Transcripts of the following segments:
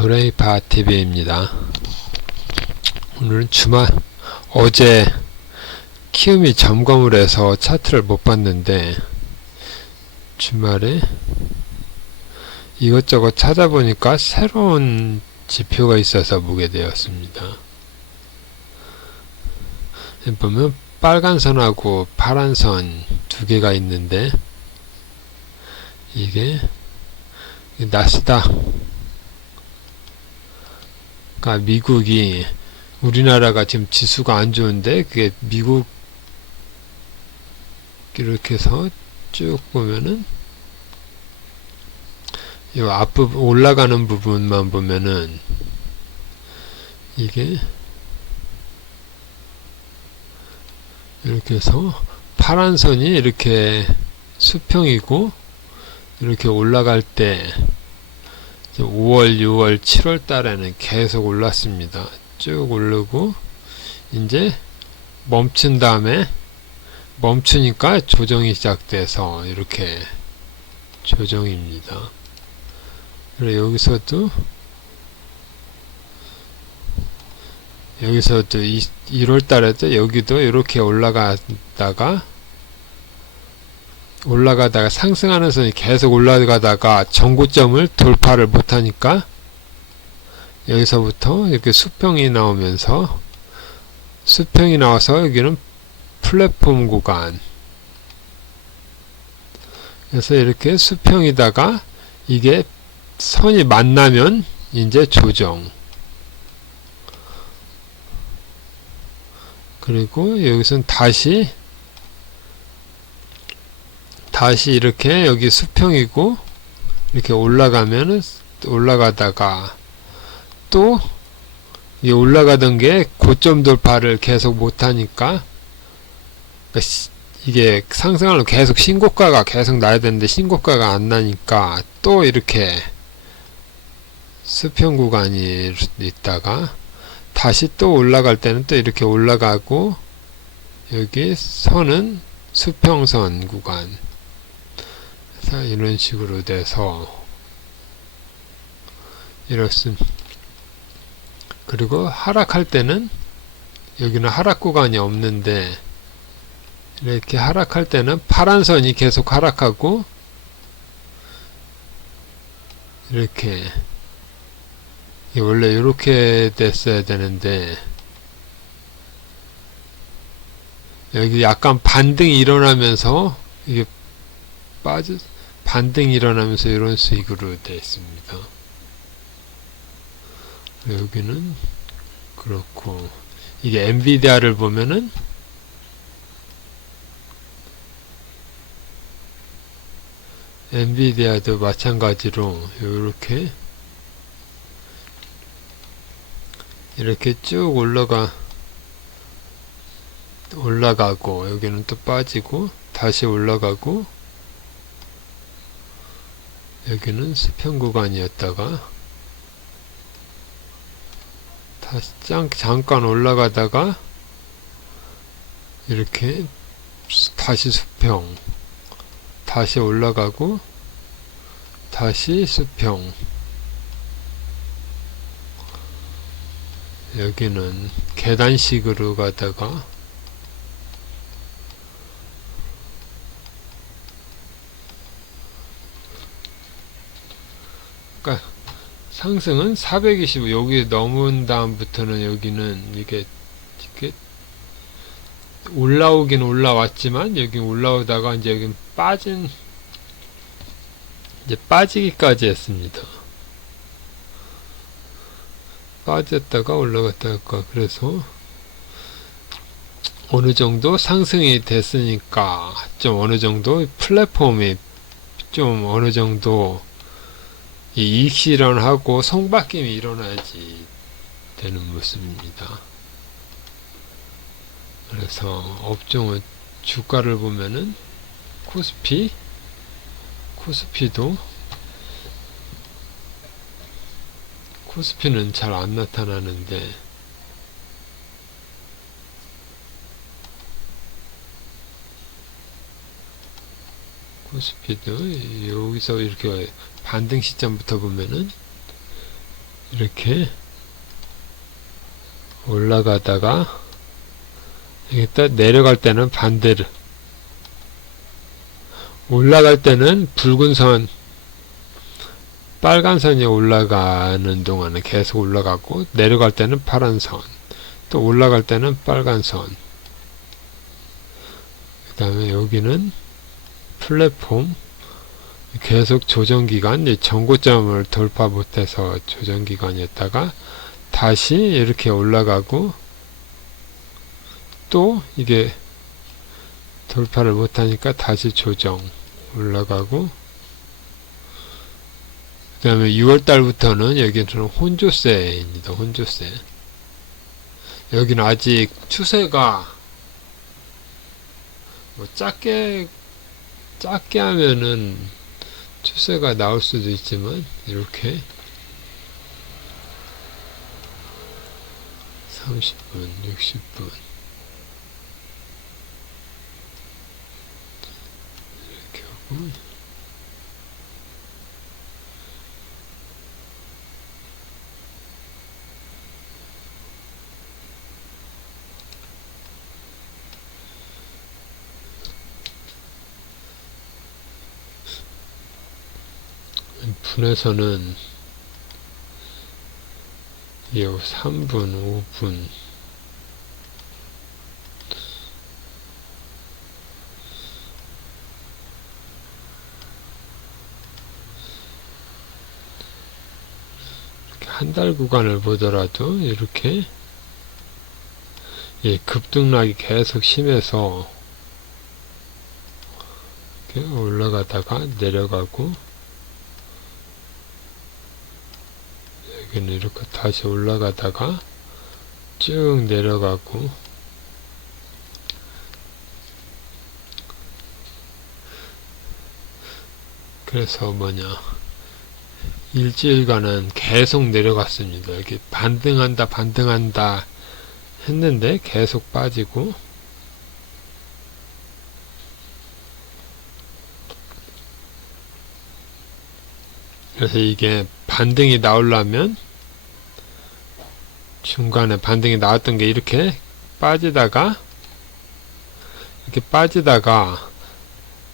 도레이파TV입니다. 오늘은 어제 키움이 점검을 해서 차트를 못 봤는데 주말에 이것저것 찾아보니까 새로운 지표가 있어서 보게 되었습니다. 보면 빨간 선하고 파란 선 두 개가 있는데 이게 나스닥, 그러니까 미국이, 우리나라가 지금 지수가 안 좋은데 그게 미국 이렇게 해서 쭉 보면은 이 앞부분 올라가는 부분만 보면은 이게 이렇게 해서 파란 선이 이렇게 수평이고 이렇게 올라갈 때 5월, 6월, 7월 달에는 계속 올랐습니다. 쭉 오르고 이제 멈춘 다음에 멈추니까 조정이 시작돼서 이렇게 조정입니다. 그리고 여기서도 1월 달에도 여기도 이렇게 올라가다가 상승하는 선이 계속 올라가다가 전고점을 돌파를 못하니까 여기서부터 이렇게 수평이 나와서 여기는 플랫폼 구간, 그래서 이렇게 수평이다가 이게 선이 만나면 이제 조정, 그리고 여기서는 다시 이렇게 여기 수평이고 이렇게 올라가다가 또 이 올라가던 게 고점 돌파를 계속 못하니까, 그러니까 이게 상승하려면 계속 신고가가 계속 나야 되는데 신고가가 안 나니까 또 이렇게 수평 구간이 있다가 다시 또 올라갈 때는 또 이렇게 올라가고, 여기 선은 수평선 구간, 이런 식으로 돼서 이렇습니다. 그리고 하락할 때는 여기는 하락 구간이 없는데 이렇게 하락할 때는 파란 선이 계속 하락하고 이렇게, 원래 이렇게 됐어야 되는데 여기 약간 반등이 일어나면서 이게 반등이 일어나면서 이런 식으로 되어 있습니다. 여기는 그렇고, 이게 엔비디아를 보면은 엔비디아도 마찬가지로 이렇게 쭉 올라가고 여기는 또 빠지고 다시 올라가고, 여기는 수평 구간이었다가 다시 잠깐 올라가다가 이렇게 다시 수평, 다시 올라가고 다시 수평, 여기는 계단식으로 가다가 그러니까 상승은 425, 여기 넘은 다음부터는 여기는 이게 올라오긴 올라왔지만 여기 올라오다가 이제 여기 빠지기까지 했습니다. 빠졌다가 올라갔다가, 그래서 어느 정도 상승이 됐으니까 좀 어느 정도 플랫폼이 좀 어느 정도 이 이익 실현하고 성바뀜이 일어나야지 되는 모습입니다. 그래서 업종은 주가를 보면은 코스피는 잘 안 나타나는데 코스피도 여기서 이렇게 반등 시점부터 보면은 이렇게 올라가다가 여기다 내려갈 때는 반대로, 올라갈 때는 붉은 선, 빨간 선이 올라가는 동안은 계속 올라가고, 내려갈 때는 파란 선, 또 올라갈 때는 빨간 선. 그 다음에 여기는 플랫폼, 계속 조정기간, 정고점을 돌파 못해서 조정기간이었다가 다시 이렇게 올라가고, 또 이게 돌파를 못하니까 다시 조정 올라가고, 그 다음에 6월달부터는 여기는 혼조세입니다. 혼조세. 여기는 아직 추세가 뭐 작게 하면은 추세가 나올 수도 있지만, 이렇게 30분, 60분 이렇게 하고, 분에서는 이 3분, 5분 한 달 구간을 보더라도 이렇게 급등락이 계속 심해서 이렇게 올라가다가 내려가고, 여기는 이렇게 다시 올라가다가 쭉 내려가고, 그래서 일주일간은 계속 내려갔습니다. 이렇게 반등한다 했는데 계속 빠지고, 그래서 이게 반등이 나오려면 중간에 반등이 나왔던 게 이렇게 빠지다가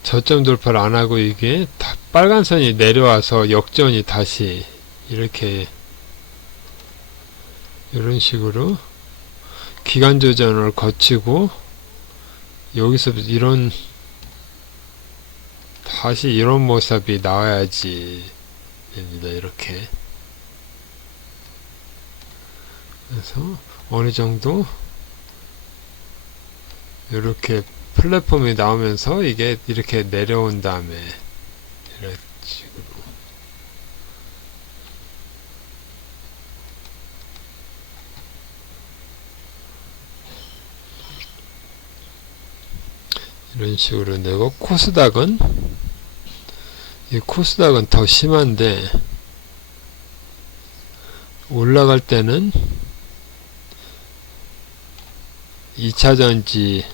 저점 돌파를 안 하고, 이게 빨간 선이 내려와서 역전이 다시 이렇게 이런 식으로 기간 조정을 거치고, 여기서 다시 이런 모습이 나와야지 됩니다. 이렇게. 그래서 어느 정도 이렇게 플랫폼이 나오면서 이게 이렇게 내려온 다음에 이런 식으로 내고, 코스닥은 더 심한데, 올라갈 때는 2차전지로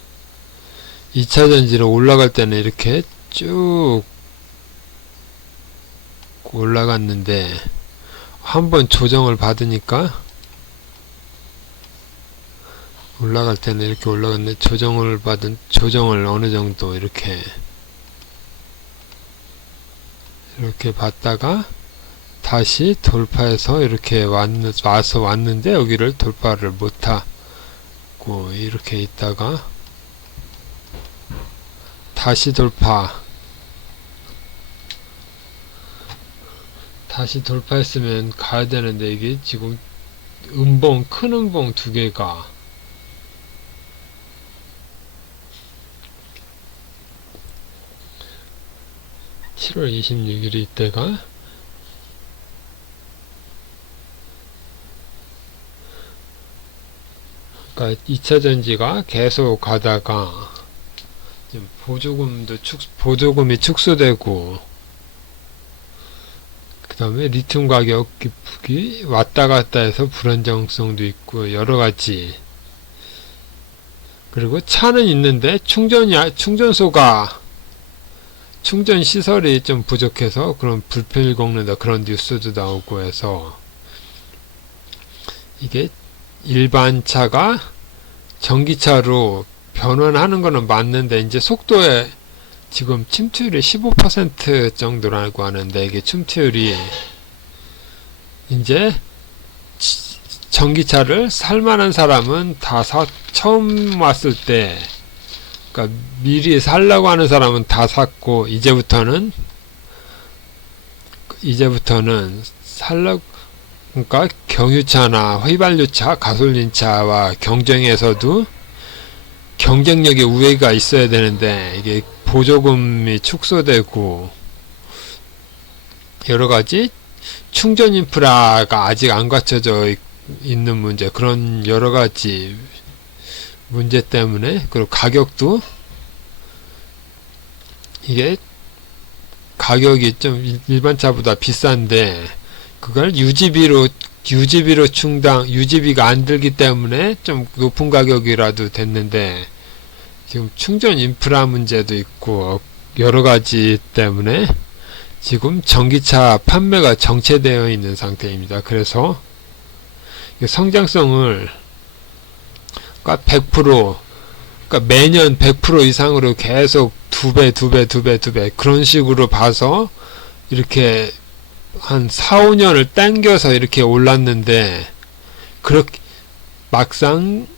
올라갈 때는 이렇게 쭉 올라갔는데, 한번 조정을 받으니까, 올라갈 때는 이렇게 올라갔는데, 조정을 어느 정도 이렇게 받다가 다시 돌파해서 이렇게 와서 왔는데, 여기를 돌파를 못하고 이렇게 있다가 다시 돌파했으면 가야 되는데, 이게 지금 큰 음봉 두 개가 (7월 26일에) 이때가 그러니까 2차전지가 계속 가다가 지금 보조금이 축소되고, 그 다음에 리튬 가격이 왔다 갔다 해서 불안정성도 있고 여러가지, 그리고 차는 있는데 충전 시설이 좀 부족해서 그런 불편을 겪는다, 그런 뉴스도 나오고 해서 이게 일반차가 전기차로 변환하는 거는 맞는데 이제 속도에 지금 침투율이 15% 정도라고 하는데 이게 침투율이 이제 전기차를 살만한 사람은 다 처음 왔을 때 그러니까 미리 살라고 하는 사람은 다 샀고 이제부터는 살라고 그러니까 경유차나 휘발유차, 가솔린차와 경쟁에서도 경쟁력의 우위가 있어야 되는데 이게 보조금이 축소되고 여러가지 충전 인프라가 아직 안 갖춰져 있는 문제, 그런 여러가지 문제 때문에, 그리고 가격도 이게 가격이 좀 일반차보다 비싼데 그걸 유지비로 유지비가 안 들기 때문에 좀 높은 가격이라도 됐는데 지금 충전 인프라 문제도 있고 여러가지 때문에 지금 전기차 판매가 정체되어 있는 상태입니다. 그래서 성장성을 그러니까 100% 그러니까 매년 100% 이상으로 계속 2배 그런 식으로 봐서 이렇게 한 4, 5년을 당겨서 이렇게 올랐는데 그렇게 막상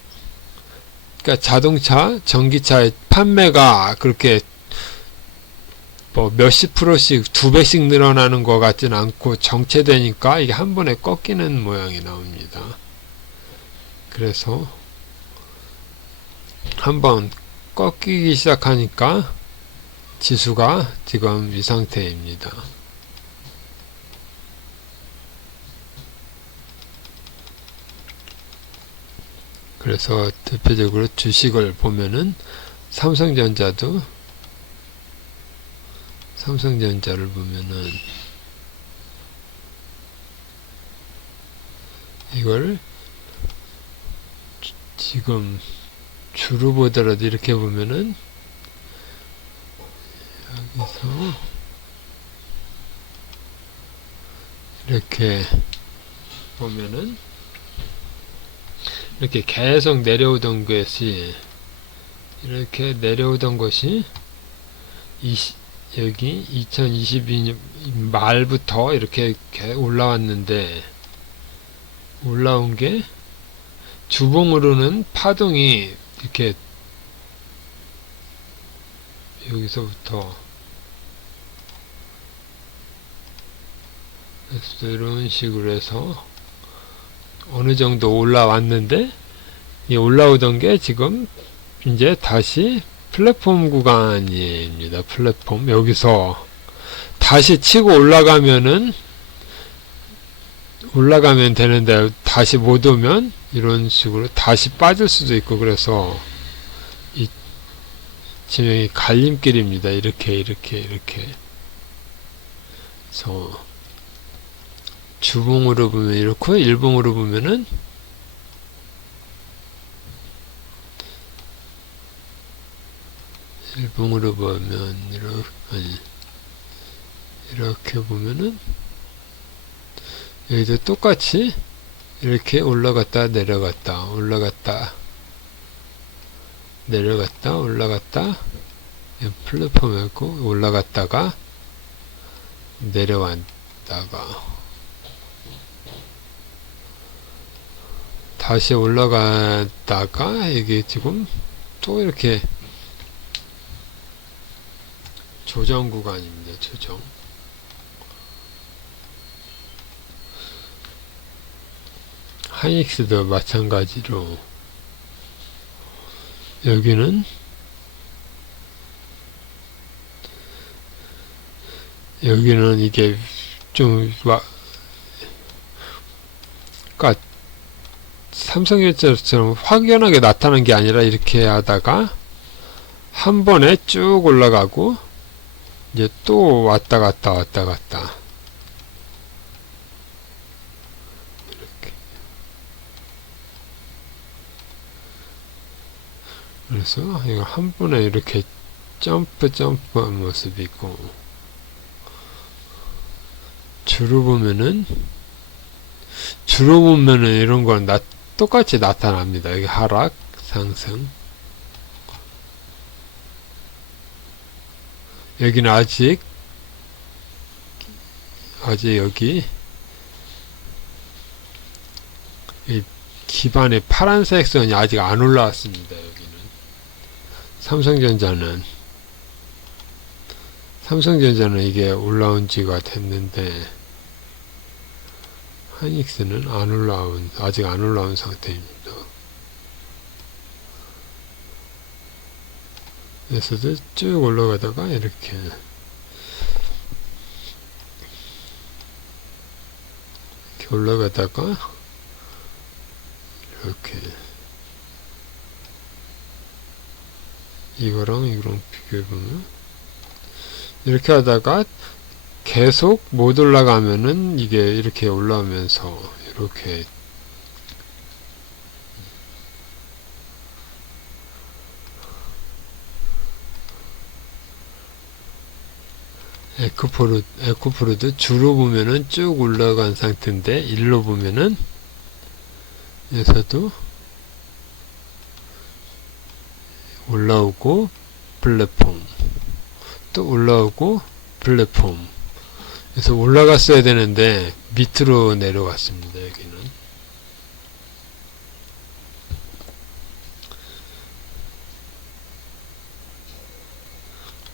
그러니까 자동차, 전기차의 판매가 그렇게 뭐 몇십 프로씩 2배씩 늘어나는 것 같진 않고 정체되니까 이게 한 번에 꺾이는 모양이 나옵니다. 그래서 한번 꺾이기 시작하니까 지수가 지금 이 상태입니다. 그래서 대표적으로 주식을 보면은 삼성전자를 보면은 이걸 지금 주로 보더라도 이렇게 보면은 여기서 이렇게 보면은 이렇게 계속 내려오던 것이 여기 2022년 말부터 이렇게 올라왔는데 올라온 게 주봉으로는 파동이 이렇게 여기서부터 이런 식으로 해서 어느 정도 올라왔는데 이 올라오던 게 지금 이제 다시 플랫폼 구간입니다. 플랫폼 여기서 다시 치고 올라가면 되는데 다시 못 오면 이런 식으로 다시 빠질 수도 있고 그래서 이 지명이 갈림길입니다. 이렇게 그래서 주봉으로 보면 이렇고 일봉으로 보면은 이렇게 보면은 여기도 똑같이 이렇게 올라갔다 내려갔다 플랫폼이었고 올라갔다가 내려왔다가 다시 올라갔다가 이게 지금 또 이렇게 조정 구간입니다. 조정. 하이닉스도 마찬가지로 여기는 이게 좀 그러니까 삼성전자처럼 확연하게 나타난 게 아니라 이렇게 하다가 한 번에 쭉 올라가고 이제 또 왔다 갔다 이렇게. 그래서 이거 한 번에 이렇게 점프한 모습이 있고 주로 보면은 이런 건 똑같이 나타납니다. 여기 하락, 상승. 여기는 아직 여기 이 기반의 파란색 선이 아직 안 올라왔습니다. 여기는 삼성전자는 이게 올라온 지가 됐는데 하이닉스는 아직 안 올라온 상태입니다. 그래서도 쭉 올라가다가 이렇게 올라가다가 이렇게 이거랑 비교해보면 이렇게 하다가 계속 못 올라가면은 이게 이렇게 올라오면서 이렇게 에코프로도 주로 보면은 쭉 올라간 상태인데 일로 보면은 여기서도 올라오고 플랫폼 또 올라오고 플랫폼. 그래서 올라갔어야 되는데 밑으로 내려갔습니다. 여기는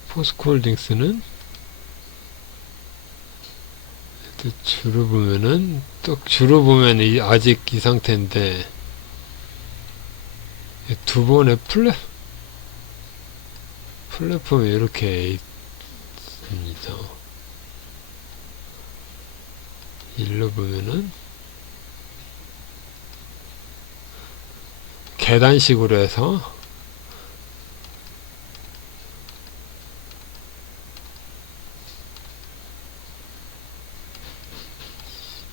포스코홀딩스는 주로 보면은 아직 이 상태인데 두 번의 플랫폼이 이렇게 있습니다. 일로 보면은 계단식으로 해서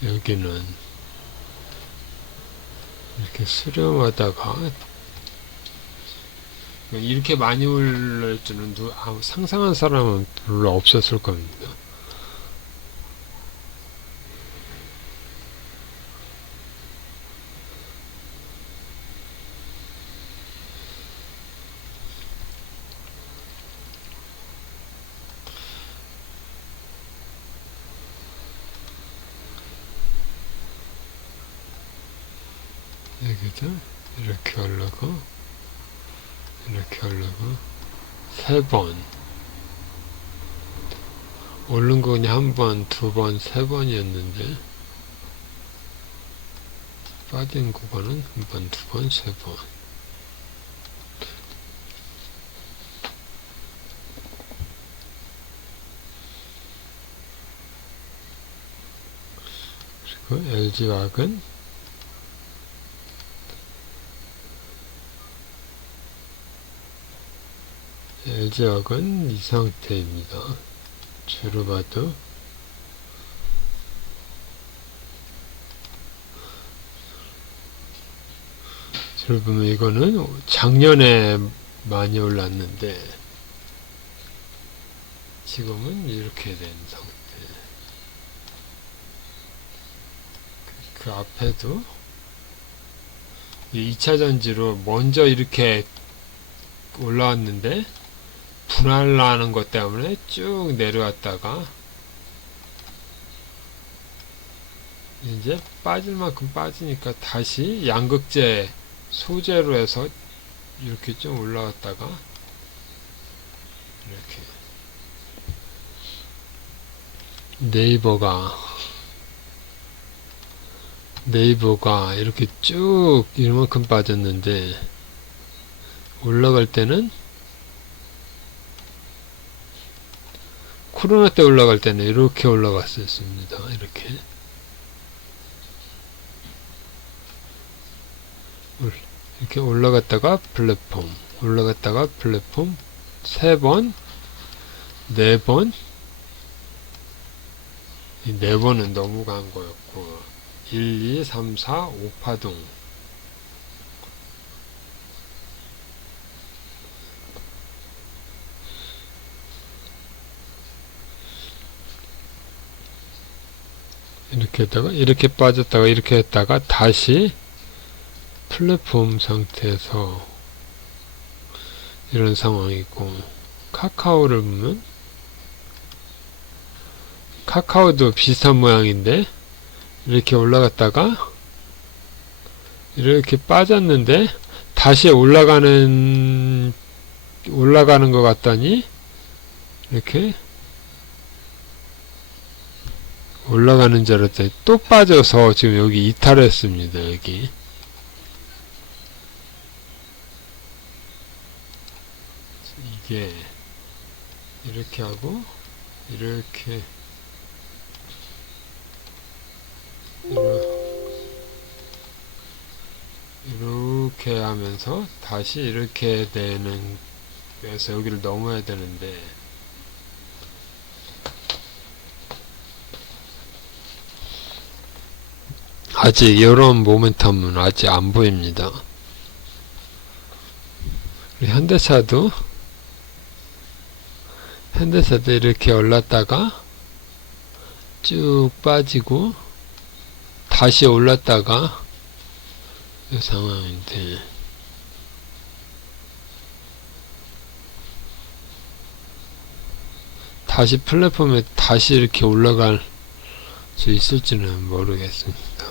여기는 이렇게 수렴하다가 이렇게 많이 올릴 줄은 상상한 사람은 별로 없었을 겁니다. 여기도 이렇게 올라가 세 번 오른 거 그냥 한 번, 두 번, 세 번이었는데 빠진 구간은 한 번, 두 번, 세 번. 그리고 LG화학은 이 상태입니다. 주로 봐도 주로 보면 이거는 작년에 많이 올랐는데 지금은 이렇게 된 상태. 그 앞에도 이 2차 전지로 먼저 이렇게 올라왔는데 분할 나는 것 때문에 쭉 내려왔다가 이제 빠질 만큼 빠지니까 다시 양극재 소재로 해서 이렇게 좀 올라왔다가 이렇게 네이버가 이렇게 쭉 이만큼 빠졌는데 올라갈 때는 코로나 때 올라갈 때는 이렇게 올라갔었습니다. 이렇게 올라갔다가 플랫폼 세 번, 네 번. 이 네 번은 너무 간 거였고 1, 2, 3, 4, 5파동 이렇게 했다가 이렇게 빠졌다가 이렇게 했다가 다시 플랫폼 상태에서 이런 상황이고, 카카오를 보면 카카오도 비슷한 모양인데 이렇게 올라갔다가 이렇게 빠졌는데 다시 올라가는 것 같더니 이렇게 올라가는 줄 알았더니 또 빠져서 지금 여기 이탈했습니다. 여기 이게 이렇게 하고 이렇게 이렇게 하면서 다시 이렇게 되는, 그래서 여기를 넘어야 되는데 아직 이런 모멘텀은 아직 안 보입니다. 현대차도 이렇게 올랐다가 쭉 빠지고 다시 올랐다가 이 상황인데, 다시 플랫폼에 다시 이렇게 올라갈 수 있을지는 모르겠습니다.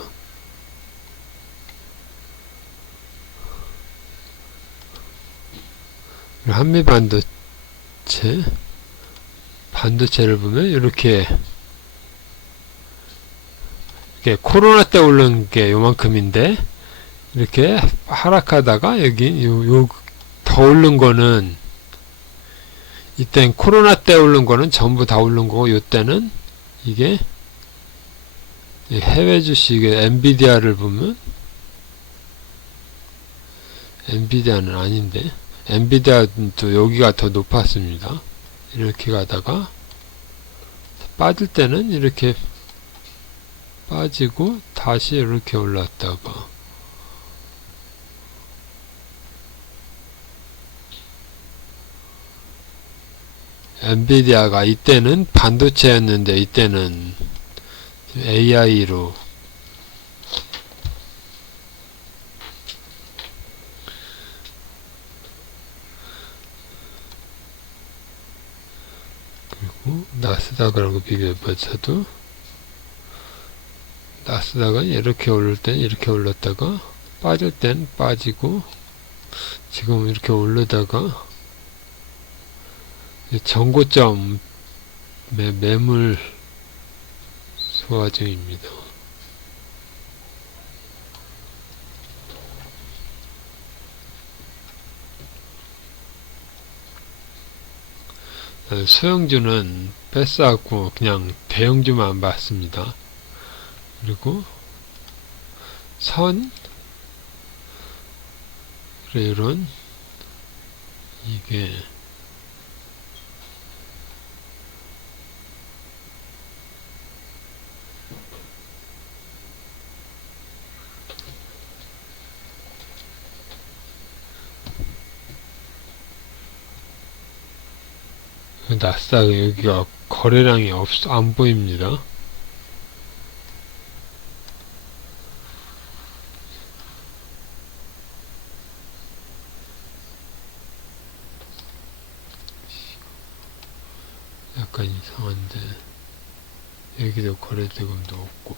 반도체를 보면 이렇게 코로나 때 오른 게 요만큼인데 이렇게 하락하다가 여기 더 오른 거는, 이땐 코로나 때 오른 거는 전부 다 오른 거고, 요때는 이게 해외 주식의 엔비디아를 보면, 엔비디아는 아닌데 엔비디아도 여기가 더 높았습니다. 이렇게 가다가 빠질 때는 이렇게 빠지고 다시 이렇게 올랐다가 엔비디아가 이때는 반도체였는데 이때는 AI로 그리고 나스닥하고 비교해봐도 나스닥은 이렇게 오를 땐 이렇게 올랐다가 빠질 땐 빠지고, 지금 이렇게 오르다가 전고점의 매물 소화 중입니다. 소형주는 뺐어갖고 그냥 대형주만 봤습니다. 그리고 이런 이게 나스닥 여기가 거래량이 안 보입니다. 약간 이상한데 여기도 거래대금도 없고,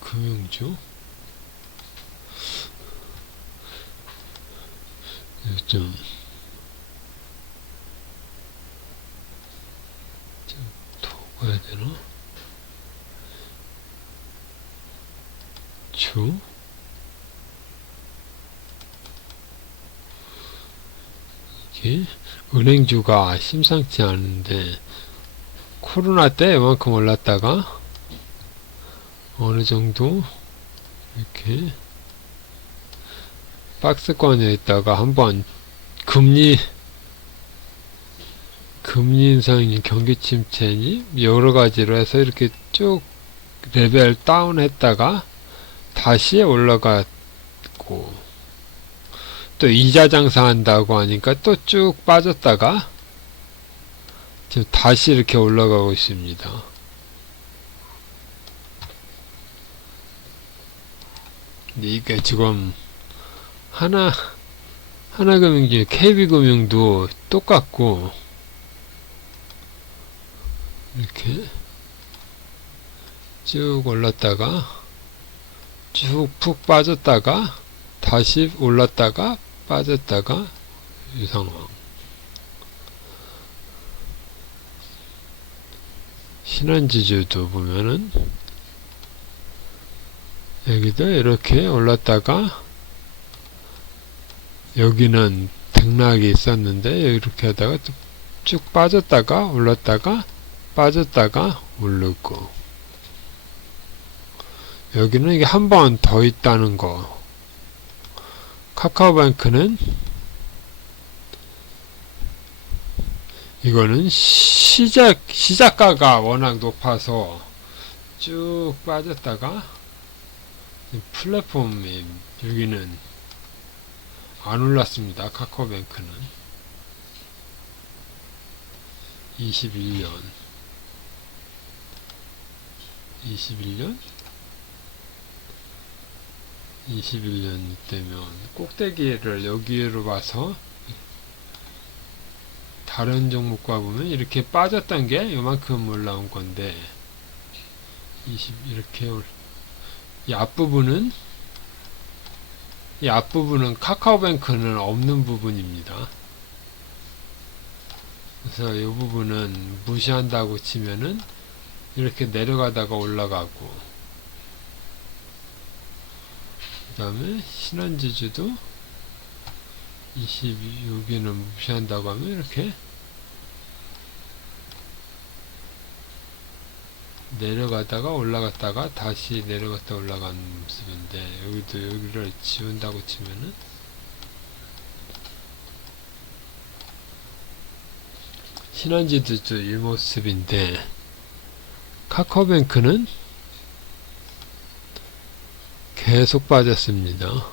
금융주 좀 더 가야 되나? 이게 은행주가 심상치 않은데, 코로나 때 이만큼 올랐다가 어느 정도 이렇게 박스권에 있다가 한번 금리 금리 인상이 경기 침체니 여러 가지로 해서 이렇게 쭉 레벨 다운 했다가 다시 올라갔고, 또 이자 장사한다고 하니까 또 쭉 빠졌다가 지금 다시 이렇게 올라가고 있습니다. 근데 이게 지금 하나금융, KB금융도 똑같고, 이렇게 쭉 올랐다가 쭉 푹 빠졌다가 다시 올랐다가 빠졌다가 이 상황. 신한지주도 보면은 여기도 이렇게 올랐다가 여기는 등락이 있었는데 이렇게 하다가 쭉 빠졌다가 올랐다가 빠졌다가 오르고, 여기는 이게 한 번 더 있다는 거. 카카오뱅크는 이거는 시작가가 워낙 높아서 쭉 빠졌다가 플랫폼이 여기는 안 올랐습니다. 카카오뱅크는 21년 되면 꼭대기를 여기로 봐서 다른 종목과 보면 이렇게 빠졌던 게 요만큼 올라온 건데, 이렇게 이 앞부분은 카카오뱅크는 없는 부분입니다. 그래서 이 부분은 무시한다고 치면은 이렇게 내려가다가 올라가고, 그 다음에 신한지주도 여기는 무시한다고 하면 이렇게 내려가다가 올라갔다가 다시 내려갔다 올라가는 모습인데, 여기도 여기를 지운다고 치면은 신한지주도 이 모습인데, 카카오뱅크는 계속 빠졌습니다.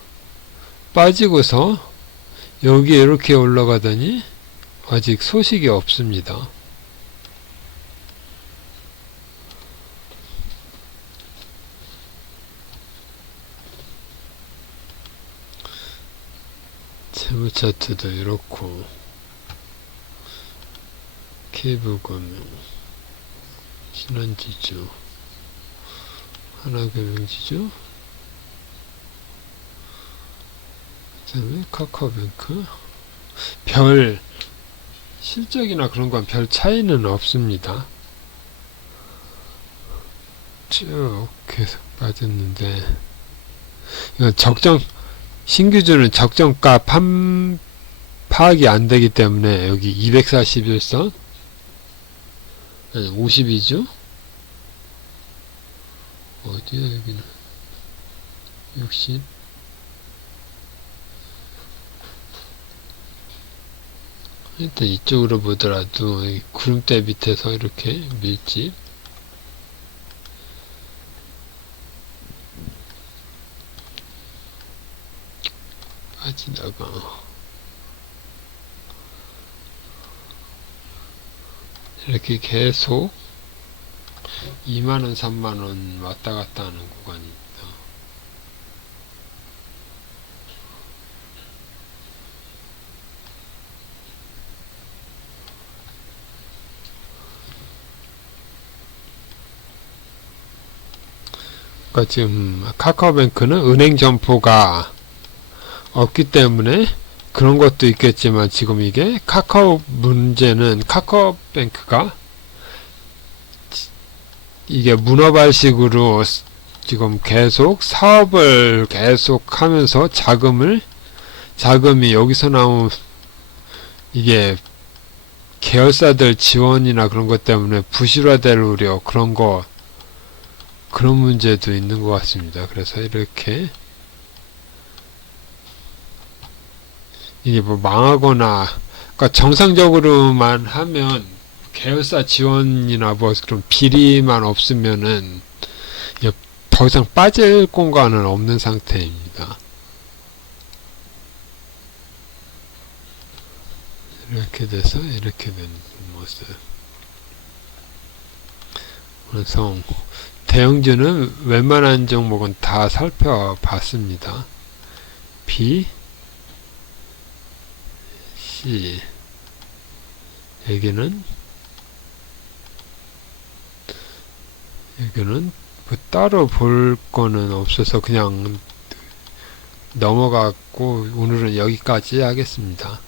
빠지고서 여기 이렇게 올라가더니 아직 소식이 없습니다. 재무차트도 이렇고, KB금융, 신한지주, 하나금융지주, 그 다음에 카카오뱅크. 별 실적이나 그런 건 별 차이는 없습니다. 쭉 계속 빠졌는데, 이건 신규주는 적정가 파악이 안 되기 때문에 여기 241선 52주 어디야, 여기는 60, 일단 이쪽으로 보더라도 구름대 밑에서 이렇게 밀집, 빠지다가 이렇게 계속 2만원, 3만원 왔다 갔다 하는 구간입니다. 그러니까 지금 카카오뱅크는 은행 점포가 없기 때문에 그런 것도 있겠지만, 지금 이게 문제는 카카오뱅크가 이게 문어발식으로 지금 계속 사업을 계속 하면서 자금이 여기서 나온 이게 계열사들 지원이나 그런 것 때문에 부실화될 우려, 그런 문제도 있는 것 같습니다. 그래서 이렇게 이게 뭐 망하거나 그러니까 정상적으로만 하면 계열사 지원이나 뭐 좀 비리만 없으면은 더 이상 빠질 공간은 없는 상태입니다. 이렇게 돼서 이렇게 된 모습. 그래서 대형주는 웬만한 종목은 다 살펴봤습니다. B, C 여기는 뭐 따로 볼 거는 없어서 그냥 넘어갔고 오늘은 여기까지 하겠습니다.